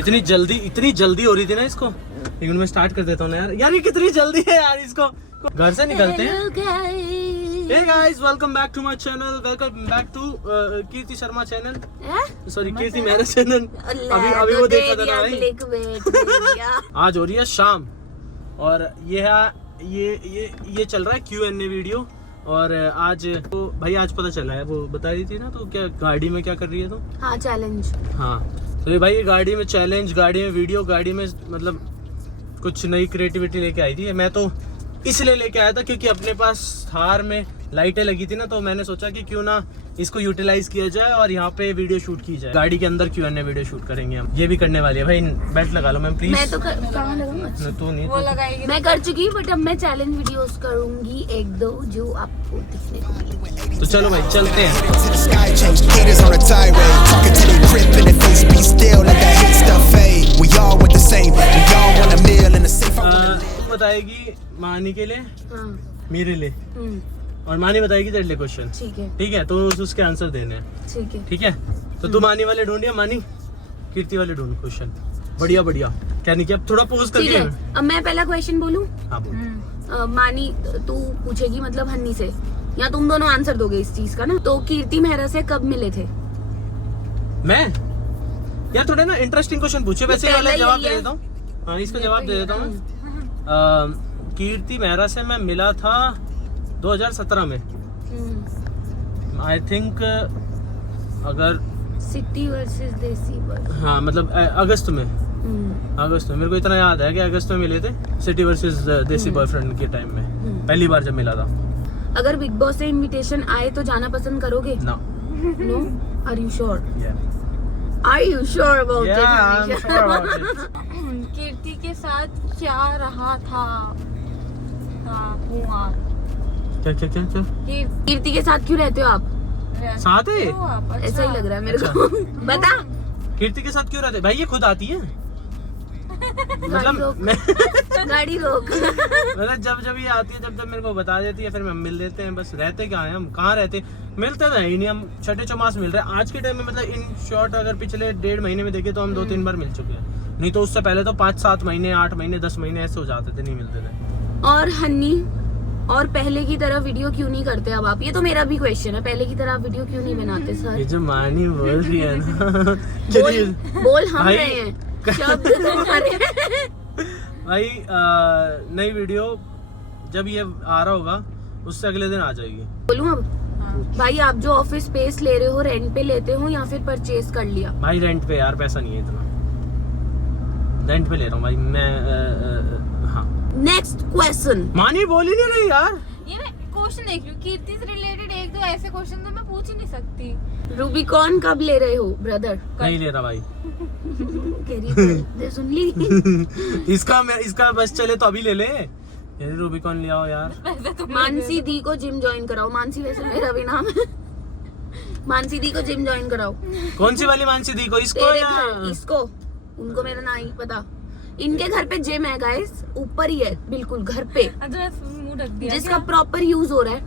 इतनी जल्दी हो रही थी ना इसको, लेकिन मैं स्टार्ट कर देता हूँ यार। यार ये कितनी जल्दी है यार, इसको घर से निकलते हैं। Hey guys, welcome back to my channel. Welcome back to Kirti Sharma channel. Sorry Kirti Mehra channel. अभी वो देखा था ना भाई। आज हो रही है शाम और ये चल रहा है Q&A वीडियो। और आज तो भाई आज पता चला है, वो बता रही थी ना, तो क्या गाड़ी में क्या कर रही है तो? हाँ चैलेंज। हाँ तो ये भाई ये गाड़ी में चैलेंज, गाड़ी में वीडियो, गाड़ी में मतलब कुछ नई क्रिएटिविटी लेके आई थी। मैं तो इसलिए लेके आया था क्योंकि अपने पास थार में लाइटें लगी थी ना, तो मैंने सोचा कि क्यों ना इसको यूटिलाइज किया जाए और यहाँ पे वीडियो शूट की जाए। गाड़ी के अंदर Q&A वीडियो शूट करेंगे हम। ये भी करने वाली है भाई। बेल्ट लगा लो मैम प्लीज। मैं तो कहाँ लगाऊंगा? तू नहीं, वो लगाएगी। मैं कर चुकी, बट अब मैं चैलेंज वीडियोस करूंगी एक दो जो आपको दिखने को मिलेंगे। तो चलो भाई चलते हैं। बताएगी मानी के लिए, मेरे लिए, और मानी बताएगी तेरे लिए क्वेश्चन। ठीक है तो उसके आंसर देने हैं। ठीक है तो तू मानी वाले ढूंढिए, मानी कीर्ति वाले ढूंढ क्वेश्चन। बढ़िया क्या नहीं किया, थोड़ा पोज करके। अब मैं पहला क्वेश्चन बोलूं? हाँ बोल। मानी तू पूछेगी मतलब हन्नी से, या तुम दोनों आंसर दोगे इस चीज का ना। तो कीर्ति मेहरा से कब मिले थे? मैं यार थोड़े ना इंटरेस्टिंग क्वेश्चन पूछे, वैसे वाला जवाब दे देता हूँ। हाँ इसका जवाब दे देता हूँ। कीर्ति मेहरा से मैं मिला था 2017 में। आई थिंक अगर सिटी वर्सेस देसी बॉय। हाँ मतलब अगस्त में मेरे को इतना याद है कि अगस्त में मिले थे, सिटी वर्सेस देसी बॉयफ्रेंड के टाइम में पहली बार जब मिला था। अगर बिग बॉस से इनविटेशन आए तो जाना पसंद करोगे? No. Are you sure? Are you sure about it? Kirti के साथ क्या रहा था? क्या कीर्ति के साथ क्यों रहते हो आप? साथ है? ऐसा ही लग रहा है मेरे को। बता कीर्ति के साथ क्यों रहते? भाई ये खुद आती है। मतलब मैं गाड़ी रोक। मतलब जब ये आती है, जब मेरे को बता देती है, फिर हम मिल लेते हैं। बस रहते क्या है, हम कहाँ रहते, मिलते तो है नहीं। हम छठे चौमास मिल रहे हैं आज के टाइम में। मतलब इन शॉर्ट अगर पिछले 1.5 महीने में देखे तो हम 2-3 बार मिल चुके हैं। नहीं तो उससे पहले तो 5-7 महीने, 8 महीने, 10 महीने ऐसे हो जाते थे, नहीं मिलते थे। और हन्नी, और पहले की तरह वीडियो क्यों नहीं करते अब आप? ये तो मेरा भी क्वेश्चन है, पहले की तरह आप वीडियो क्यों नहीं बनाते सर? ये जो मानी बोल रही है ना बोल हम रहे हैं शब्द तुम्हारे। भाई नई वीडियो जब ये आ रहा होगा उससे अगले दिन आ जाएगी। बोलूं अब? भाई आप जो ऑफिस स्पेस ले रहे हो, रेंट पे लेते हो या फिर परचेज कर लिया? भाई रेंट पे यार, पैसा नहीं है इतना, रेंट पे ले रहा हूँ भाई मैं। हाँ नेक्स्ट क्वेश्चन। मानी बोली नहीं रही यार। ये मैं क्वेश्चन देख रही हूँ, कीर्ति से रिलेटेड एक दो ऐसे क्वेश्चन तो मैं पूछ ही नहीं सकती। रूबिकॉन कब ले रहे हो ब्रदर? नहीं ले रहा भाई। सुन ली। इसका बस चले तो अभी ले ले। रूबिकॉन ले आओ यार। मानसी दी को जिम ज्वाइन कराओ। मानसी वैसे मेरा भी नाम है। मानसी दी को जिम ज्वाइन कराओ। कौन सी वाली मानसी दी को? इसको या इसको? उनको मेरा नाम ही पता। इनके घर पे जिम है गाइस, ऊपर ही है बिल्कुल घर पे, जिसका प्रॉपर यूज हो रहा है,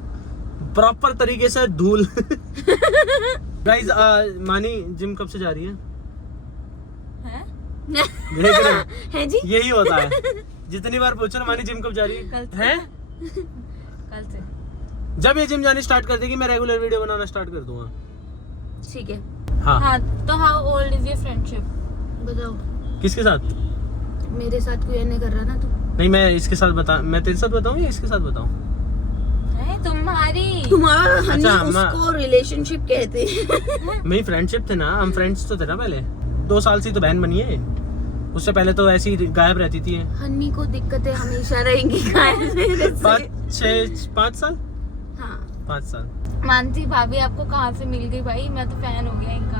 प्रॉपर तरीके से धूल। गाइस मानी जिम कब से जा रही है? है जी, यही होता है। जितनी बार पूछो ना मानी जिम कब जा रही है? कल से। जब ये जिम जानी स्टार्ट कर देगी मैं रेगुलर वीडियो बनाना स्टार्ट कर दूंगा। ठीक है। हाँ तो how old is your friendship? बताओ। किसके साथ? मेरे साथ Q&A कर रहा ना तू? नहीं मैं इसके साथ मैं तेरे साथ बताऊं या इसके साथ बताऊं? तुम्हारा हनी अच्छा, उसको रिलेशनशिप कहते हैं। मेरी फ्रेंडशिप थे ना, हम फ्रेंड्स तो थे ना पहले। 2 साल से तो बहन बनी है, उससे पहले तो ऐसी गायब रहती थी। हनी को दिक्कतें हमेशा रहेंगी। 5 साल। हाँ 5 साल। मानसी भाभी आपको कहाँ से मिल गई भाई? मैं तो फैन हो गया इनका।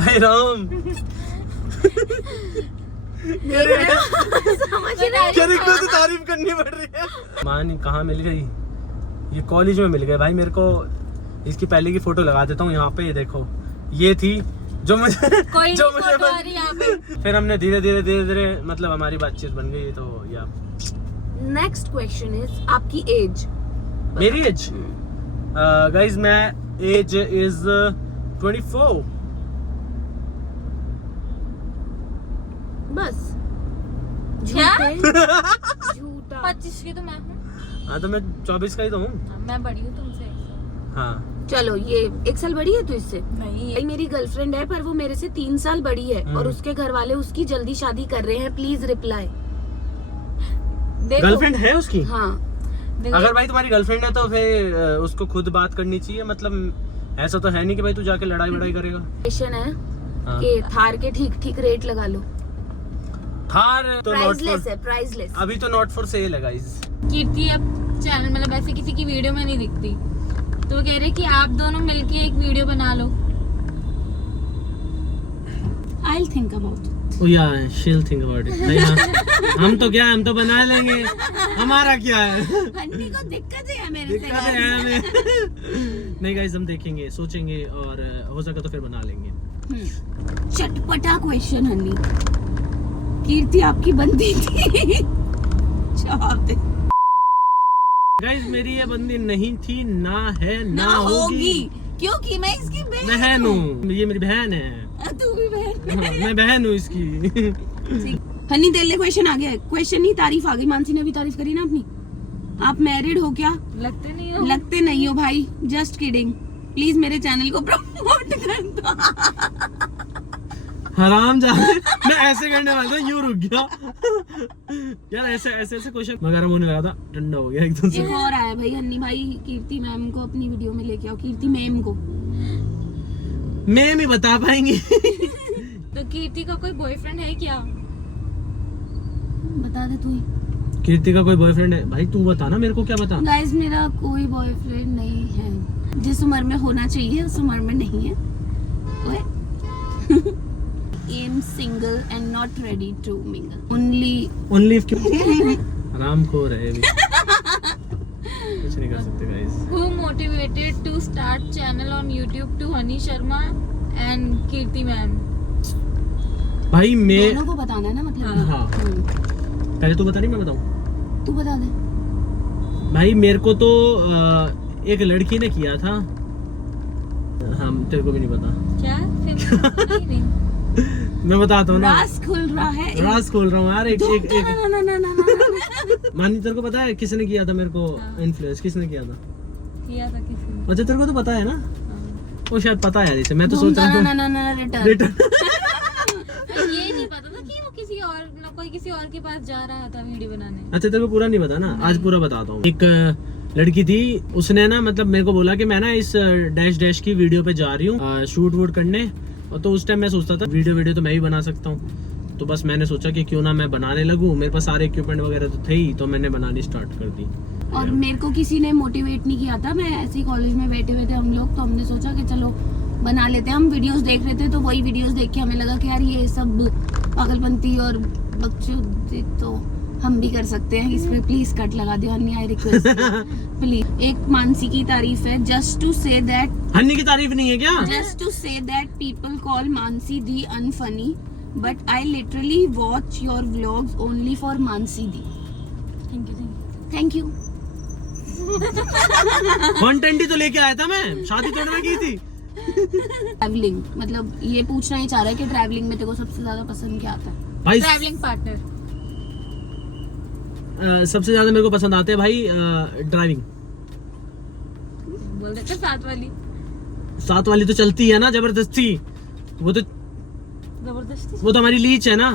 हाय राम। तो तारीफ करनी पड़ रही है। मान कहाँ मिल गई? ये कॉलेज में मिल गए भाई मेरे को। इसकी पहले की फोटो लगा देता हूँ यहाँ पे, ये देखो। ये थी जो मुझे यहाँ पे। फिर हमने धीरे धीरे मतलब हमारी बातचीत बन गई। तो या नेक्स्ट क्वेश्चन इज आपकी एज। मेरी एज गाइस, मैं एज इज 24। बस क्या? झूठा। 25 की तो मैं हूँ। हाँ तो मैं 24 का ही तो हूँ। मैं बड़ी हूँ तुमसे। हाँ चलो ये 1 साल बड़ी है तो इससे। नहीं भाई मेरी गर्लफ्रेंड है पर वो मेरे से 3 साल बड़ी है और उसके घर वाले उसकी जल्दी शादी कर रहे हैं। Please reply. देखो, गर्लफ्रेंड है उसकी? हाँ देखो, अगर भाई तुम्हारी गर्लफ्रेंड है तो फिर उसको खुद बात करनी चाहिए। मतलब ऐसा तो है नहीं कि भाई तू जाके लड़ाई वड़ाई करेगा। क्वेश्चन है हाँ। कि थार के ठीक ठीक रेट लगा लो। थार तो नॉट प्राइसलेस फॉर, है, प्राइसलेस। अभी तो नॉट फॉर सेल है गाइस। कीर्ति अब चैनल मतलब ऐसे किसी की वीडियो में नहीं दिखती, तो वो कह रहे कि आप दोनों मिलके एक वीडियो बना लो। I'll think about it. Oh yeah, she'll think about it. नहीं हाँ, हम तो क्या, हम तो बना लेंगे। हमारा क्या है? हन्नी को दिक्कत है मेरे दिक्कत है हमें। नहीं गाइस, हम देखेंगे, सोचेंगे और हो सके तो फिर बना लेंगे। चटपटा क्वेश्चन हन्नी। कीर्ति आपकी बंदी थी। जवाब दे। गाइस मेरी ये बंदी नहीं थी, ना है, ना होगी। क्योंकि मैं इसकी बहन हूँ। ये मेरी बहन है। तू भी बहन। हाँ, मैं बहन हूँ इसकी। हन्नी तेरे लिए क्वेश्चन आ गया है। क्वेश्चन नहीं, तारीफ आ गई। मानसी ने भी तारीफ करी ना अपनी। आप मैरिड हो क्या? लगते नहीं हो। लगते नहीं हो भाई, जस्ट किडिंग। प्लीज मेरे चैनल को प्रमोट कर दो। हराम जाने, मैं ऐसे करने वाला था, यूं रुक गया। यार ऐसे ऐसे ऐसे क्वेश्चन मगर होने लगा था, ठंडा हो गया एकदम से। एक और आया भाई हन्नी भाई, कीर्ति मैम को अपनी वीडियो में लेके आओ। कीर्ति मैम को मैं भी बता पाएंगी। तो कीर्ति का कोई बॉयफ्रेंड है क्या? बता दे तू ही। कीर्ति का कोई बॉयफ्रेंड है? भाई तू बता ना, मेरे को क्या बता। गाइस मेरा कोई बॉयफ्रेंड नहीं है। जिस उम्र में होना चाहिए उस उम्र में नहीं है। Am single and not ready to mingle. Only if आराम खो रहे भी। कुछ नहीं कर सकते guys. Who motivated to start channel on YouTube to Hani Sharma and Kirti ma'am? भाई मैं, दोनों को बताना है ना मतलब। हाँ। पहले तू बता रही, मैं बताऊं? तू बता दे। भाई मेरे को तो एक लड़की ने किया था। हाँ तेरे को भी नहीं पता। क्या? फिर नहीं। मैं बताता हूँ ना। राज खुल रहा है। राज खोल रहा हूँ यार। एक ना। मानी तेरे को पता है किसने किया था मेरे को इन्फ्लुएंस? किसने किया था? किया था किसी ने। अच्छा तेरे को तो पता है ना? हाँ। वो शायद पता है जैसे, मैं तो सोच रहा हूँ रिटर्न। ये नहीं पता था कि वो किसी और ना कोई किसी और के पास जा रहा था वीडियो बनाने। अच्छा तेरे को पूरा नहीं पता ना? आज पूरा बताता हूँ। एक लड़की थी, उसने ना मतलब मेरे को बोला कि मैं ना इस डैश डैश की वीडियो पे जा रही हूँ शूट वूट करने। और तो उस टाइम मैं सोचता था वीडियो तो मैं ही बना सकता हूँ। तो बस मैंने सोचा कि क्यों ना मैं बनाने लगूँ। मेरे पास सारे इक्विपमेंट वगैरह तो थे ही, तो मैंने बनानी स्टार्ट कर दी। और मेरे को किसी ने मोटिवेट नहीं किया था। मैं ऐसे ही कॉलेज में बैठे हुए थे हम लोग, तो हमने सोचा कि चलो बना लेते हैं। हम वीडियोस देख रहे थे तो वही वीडियोस देख के हमें लगा कि यार ये सब पागलपंती और बकचोदी तो हम भी कर सकते हैं। इस पे प्लीज कट लगा दियो हन्नी, आई रिक्वेस्ट प्लीज। एक मानसी की तारीफ है, जस्ट टू से दैट। हन्नी की तारीफ नहीं है क्या? Just to say that people call Mansi the unfunny, but I literally watch your vlogs only for Mansi the. Thank you. Content ही तो लेके आया था मैं, शादी थोड़ी ना की थी। ट्रैवलिंग मतलब ये पूछना ही चाह रहा है कि ट्रैवलिंग में तेरे को सबसे ज्यादा पसंद क्या आता है? भाई ट्रैवलिंग पार्टनर। सबसे ज्यादा मेरे को पसंद आते हैं भाई ड्राइविंग। बोल देते साथ वाली। साथ वाली तो चलती है ना जबरदस्ती। वो जबरदस्ती। तो हमारी लीच है ना,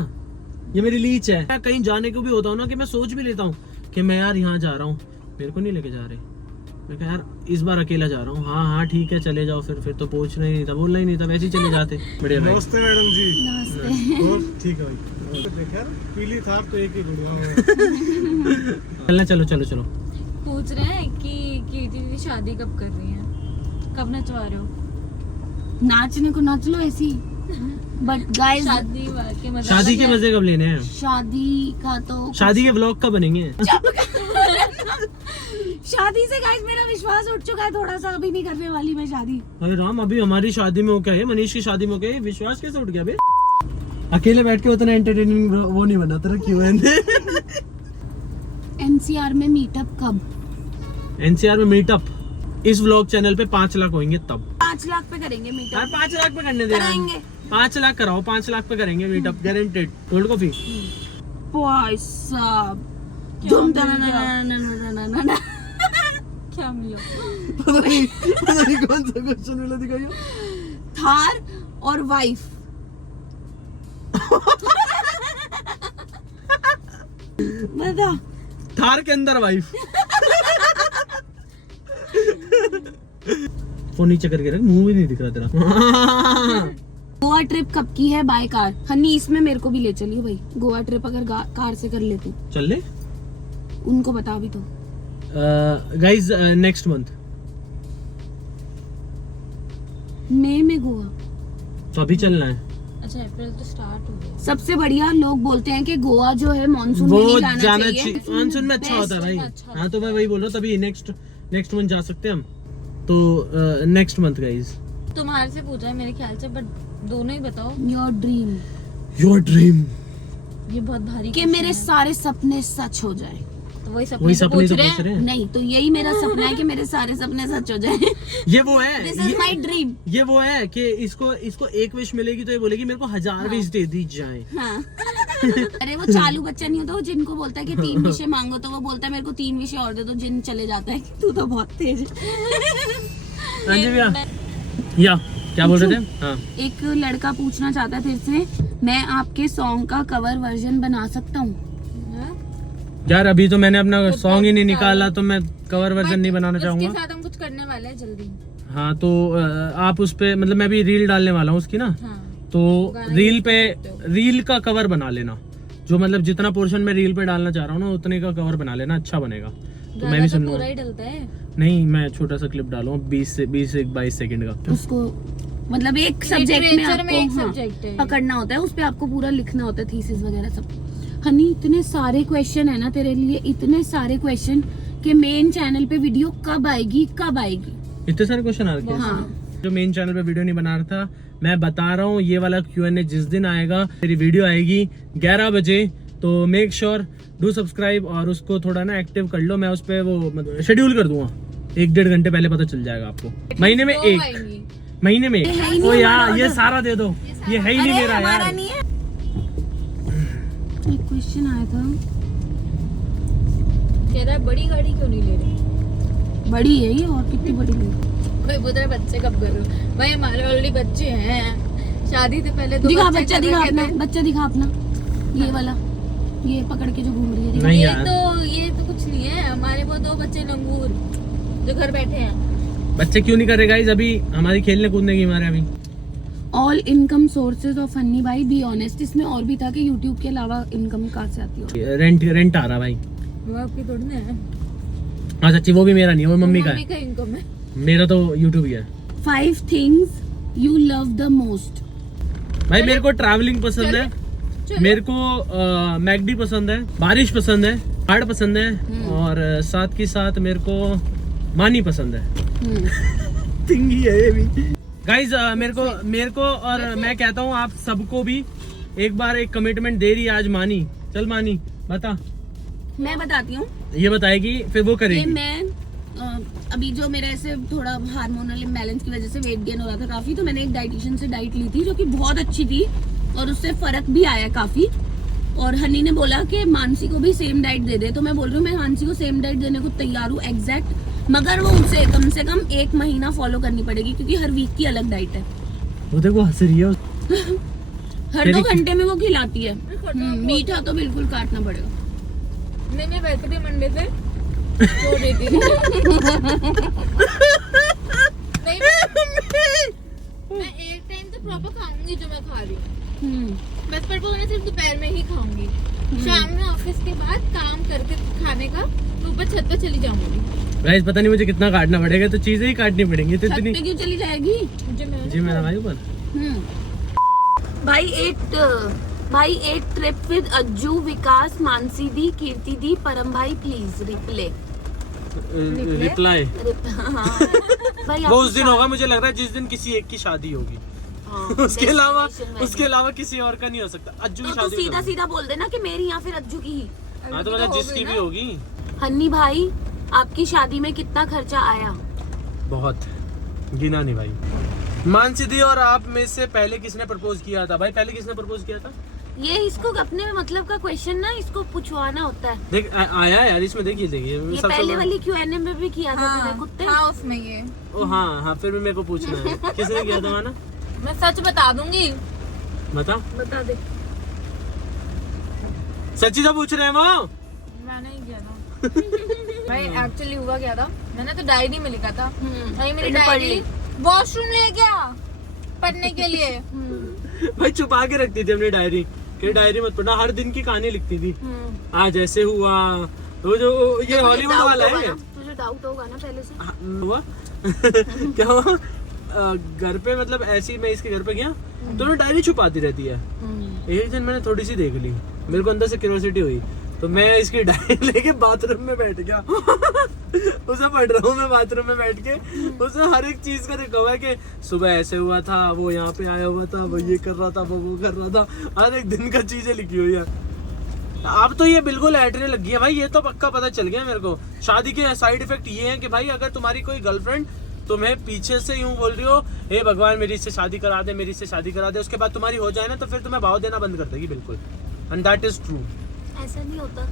ये मेरी लीच है। कहीं जाने को भी होता हूँ ना कि मैं सोच भी लेता हूँ कि मैं यार यहाँ जा रहा हूँ, मेरे को नहीं लेके जा रहे। मैं कहा यार इस बार अकेला जा रहा हूँ। हाँ हाँ ठीक है चले जाओ। फिर तो पूछना ही नहीं था, बोलना ही नहीं था, वैसे ही चले जाते। बढ़िया भाई। नमस्ते मैडम जी। नमस्ते। और ठीक है भाई। देखा पीली थार तो एक ही गुड़िया। चलना, चलो चलो चलो। पूछ रहे हैं कि कीर्ति दीदी शादी कब कर रही हैं, कब नचवा रहे हो? नाचने को नाच लो ऐसी। बट गाइस शादी के मजे। शादी के मजे कब लेने हैं? शादी का तो शादी के व्लॉग कब बनेंगे? शादी से गाइस मेरा विश्वास उठ चुका है थोड़ा सा। अभी नहीं करने वाली मैं शादी। अरे राम, अभी हमारी शादी में हो क्या है, मनीष की शादी में हो क्या है, विश्वास कैसे उठ गया बे? अकेले बैठ के उतना एंटरटेनिंग वो नहीं बना तेरा क्यों है? एनसीआर में मीटअप कब? एनसीआर में मीटअप इस व्लॉग चैनल पे 5 लाख होंगे तब। 5 लाख पे करेंगे यार मीटअप। 5 लाख पे करने दे। कराएंगे। 5 लाख कराओ, 5 लाख पे करेंगे मीटअप गारंटेड। Cold coffee. भाई साहब क्या धूम मिल गया? ना क्या मिला? पता नहीं कौन सा क्वेश्चन मिला, दिखाइए। थार और वाइफ। बता। थार के अंदर वाइफ। फोन नीचे करके रख, मुंह भी नहीं दिख रहा तेरा। गोवा ट्रिप कब की है बाय कार? हनी इसमें मेरे को भी ले चलियो भाई। गोवा ट्रिप अगर कार से कर लेती चल ले उनको बता भी तो। Guys next month. मई में गोवा। तो अभी चलना है। अच्छा अप्रैल तो स्टार्ट हो गया। सबसे बढ़िया लोग बोलते हैं कि गोवा जो है मानसून में वो नहीं जाना जाना चाहिए। चाहिए। मानसून में अच्छा होता है भाई। अच्छा हाँ तो मैं वही बोल रहा हूँ, तभी नेक्स्ट मंथ जा सकते हैं हम। तो नेक्स्ट मंथ गाइस। तुम्हारे से पूछा है मेरे ख्याल से, बट दोनों ही बताओ। Your dream. Your dream. ये बहुत भारी कि question मेरे है। सारे सपने सच हो जाए। तो वही वही सपने तो सपने पूछ तो रहे पूछ हैं। रहे हैं। नहीं तो यही मेरा सपना है कि मेरे सारे सपने सच हो जाए। ये वो है। This is my dream. ये वो है कि इसको एक विश मिलेगी तो ये बोलेगी मेरे को 1000 विश दे दी जाए। हाँ। अरे वो चालू बच्चा नहीं होता वो जिनको बोलता है कि 3 विषय मांगो, तो वो बोलता है मेरे को 3 विषय और दे दो, जिन चले जाता है कि तू तो बहुत तेज है। हाँ जी भैया। या क्या बोल रहे थे? हाँ एक लड़का पूछना चाहता है तेरे से, मैं आपके सॉन्ग का कवर वर्जन बना सकता हूँ? हाँ? यार अभी तो मैंने अपना तो सॉन्ग ही नहीं बता- निकाला, तो मैं कवर वर्जन But नहीं बनाना उसके चाहूंगा। साथ हम कुछ करने वाले हैं जल्दी। हाँ तो आप उस पे मतलब मैं भी रील डालने वाला हूँ उसकी ना, हाँ तो गाना रील यूज पे कर सकते हो। रील का कवर बना लेना। जो मतलब जितना पोर्शन मैं रील पे डालना चाह रहा हूँ ना उतने का कवर बना लेना, अच्छा बनेगा। तो मैं गाना भी तो सुन पूरा लूँगा। ही डलता है। नहीं मैं छोटा सा क्लिप डालूंगा 20 से 22 सेकंड का। उसको मतलब एक सब्जेक्ट में Literature में एक आपको subject है। पकड़ना होता है, उस पे आपको पूरा लिखना होता है, थीसिस वगैरह सब। हनी इतने सारे क्वेश्चन है ना तेरे लिए, इतने सारे क्वेश्चन कि मेन चैनल पे वीडियो कब आएगी कब आएगी? इतने सारे क्वेश्चन आ रखे हैं। हाँ। जो मेन चैनल पे वीडियो नहीं बना रहा था, मैं बता रहा हूँ ये वाला Q&A जिस दिन आएगा, मेरी वीडियो आएगी 11 बजे, तो मेक श्योर डू सब्सक्राइब और उसको थोड़ा ना एक्टिव कर लो। मैं उस पे वो मतलब शेड्यूल कर दूंगा, 1-1.5 घंटे पहले पता चल जाएगा आपको। महीने में दो एक, आएंगी। महीने में ये है ही एक। नहीं ओ यार हमारा ये order। सारा दे दो, ये है ही नहीं अरे मेरा हमारा यार। नहीं है। एक क्वेश्चन आया था, कह रहा है बड़ी गाड़ी क्यों नहीं ले रही? बड़ी है ये, और कितनी बड़ी है? भाई बोल रहे बच्चे कब करो? भाई हमारे ऑलरेडी बच्चे हैं, शादी से पहले 2 दिखा बच्चे बच्चा, कर दिखा रखे अपना थे। बच्चा, दिखा अपना ये वाला, ये पकड़ के जो घूम रही है दिखा। नहीं ये यार। तो कुछ नहीं है, हमारे वो 2 बच्चे लंगूर जो घर बैठे हैं। बच्चे क्यों नहीं कर रहे गाइस? अभी हमारी खेलने कूदने की हमारे अभी। All income sources of honey भाई, बी ऑनेस्ट। इसमें और भी था कि यूट्यूब के अलावा इनकम कहाँ से आती हो? रेंट आ रहा भाई। वो आपकी थोड़ी ना है, हाँ सच्ची वो भी मेरा नहीं है, वो मम्मी का मम्मी है। का इनकम है। मेरा तो यूट्यूब ही है। 5 things you love the most. भाई मेरे को ट्रैवलिंग पसंद है, चलो। मेरे को मैगडी पसंद है, बारिश पसंद है, पहाड़ पसंद है, और साथ के साथ मेरे को मानी पसंद है। तिंगी है ये भी। गाइज मेरे को और मैं कहता हूँ आप सबको भी एक बार एक कमिटमेंट दे रही है आज मानी। चल मानी बता। मैं बताती हूँ ये बताएगी फिर वो कि करेगी। मैं अभी जो मेरा ऐसे थोड़ा हार्मोनल इम्बैलेंस की वजह से वेट गेन हो रहा था काफी, तो मैंने एक डाइटिशियन से डाइट ली थी जो कि बहुत अच्छी थी और उससे फर्क भी आया काफी। और हनी ने बोला कि मानसी को भी सेम डाइट दे दे, तो मैं बोल रही हूँ मैं मानसी को सेम डाइट देने को तैयार हूँ एग्जैक्ट, मगर वो उसे कम से कम 1 महीना फॉलो करनी पड़ेगी क्योंकि हर वीक की अलग डाइट है। वो देखो हंस रही है। हर 2 तेरी- घंटे में वो खिलाती है। मीठा तो बिल्कुल काटना पड़ेगा। नहीं मैं बर्थडे मंडे से छोड़ देती थी। नहीं मैं एक टाइम तो प्रॉपर खाऊंगी जो मैं खा रही हूँ, बस पर वो मैं सिर्फ दोपहर में ही खाऊंगी। शाम में ऑफिस के बाद काम करके खाने का तो ऊपर छत पे चली जाऊंगी। गाइस पता नहीं मुझे कितना काटना पड़ेगा, तो चीजें ही काटनी पड़ेंगी। तो छत इतनी पे क्यों चली जाएगी? जी मेरा भाई ऊपर। भाई एट ट्रिप विद अज्जू, विकास, मानसी दी, कीर्ति दी, परम भाई प्लीज रिप्ले। रिप्लाई भाई वो उस दिन होगा, मुझे लग रहा है जिस दिन किसी एक की शादी होगी। उसके अलावा किसी और का नहीं हो सकता। अज्जू की तो शादी सीधा सीधा बोल देना कि मेरी या फिर अज्जू की ही। हाँ तो मतलब जिसकी भी होगी। हन्नी भाई, आपकी शादी में कितना खर्चा आया? बहुत, गिना नहीं भाई। मानसी दी, और आप में से पहले किसने प्रपोज किया था? भाई पहले किसने प्रपोज किया था? ये इसको अपने मतलब का क्वेश्चन ना, इसको पूछवाना होता है। देख आया यार इसमें, देखिए ये पहले वाली Q&A में भी किया था तूने कुत्ते। हाँ उसमें ये। ओ हाँ, फिर भी मेरे को पूछना है किसने किया था ना? मैं सच बता दूंगी। बता दे। सच्ची तो पूछ रहे हैं वो। मैंने ही किया था। भाई एक्चुअली हुआ क्या था, मैंने तो डायरी में लिखा था। भाई मेरी डायरी वॉशरूम ले गया पढ़ने के लिए। भाई छुपा के रखती थी अपनी डायरी, कि डायरी मत पढ़ना, हर दिन की कहानी लिखती थी। आज ऐसे हुआ, वो जो ये हॉलीवुड वाला है। तुझे डाउट होगा ना पहले से? हुआ क्या हुआ? घर पे मतलब ऐसे ही मैं इसके घर पे गया तो वो डायरी छुपाती रहती है। एक दिन मैंने थोड़ी सी देख ली, मेरे को अंदर से क्यूरियोसिटी हुई, तो मैं इसकी डायरी लेके बाथरूम में बैठ गया। उसे पढ़ रहा हूँ मैं बाथरूम में बैठ के। उसमें हर एक चीज का लिखा हुआ है कि सुबह ऐसे हुआ था, वो यहाँ पे आया हुआ था, वो ये कर रहा था, वो कर रहा था, हर एक दिन का चीजें लिखी हुई है। अब तो ये बिल्कुल ऐटने लग गई है भाई, ये तो पक्का पता चल गया मेरे को। शादी के साइड इफेक्ट ये है कि भाई अगर तुम्हारी कोई गर्लफ्रेंड तुम्हें पीछे से यूं बोल रही हो, हे भगवान मेरी इससे शादी करा दे, मेरी इससे शादी करा दे, उसके बाद तुम्हारी हो जाए ना, तो फिर तुम्हें भाव देना बंद कर देगी बिल्कुल। And that is true. ऐसा नहीं होता।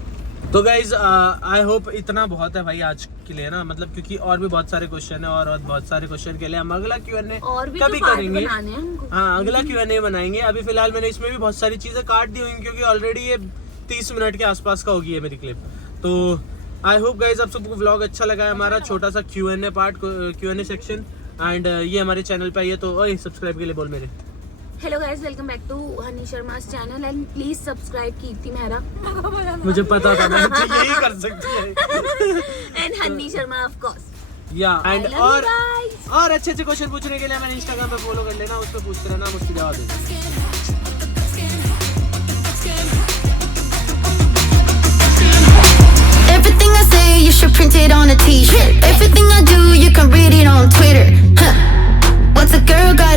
तो गाइज आई होप इतना बहुत है भाई आज के लिए ना, मतलब क्योंकि और भी बहुत सारे क्वेश्चन है, और बहुत सारे क्वेश्चन के लिए हम अगला Q&A कभी करेंगे। हाँ अगला Q&A बनाएंगे। अभी फिलहाल मैंने इसमें भी बहुत सारी चीजें काट दी हुई क्योंकि ऑलरेडी ये 30 मिनट के आसपास का होगी है मेरी क्लिप। तो आई होप गाइज आप सबको व्लॉग अच्छा लगा है, हमारा छोटा सा Q&A part, Q&A section. And ये हमारे चैनल पे है, तो सब्सक्राइब के लिए बोल मेरे। Hello guys, welcome back to Honey Sharma's channel and please subscribe Kirti Mehra. मुझे पता था मैं यही कर सकती है। And Honey Sharma of course. या एंड I love you और अच्छे क्वेश्चन पूछने के लिए हमारे इंस्टाग्राम पे फॉलो कर लेना, उस पे पूछते रहना, हम उसकी जवाब देंगे। Everything I say, you should print it on a t-shirt. Everything I do, you can read it on Twitter. Huh. What's a girl got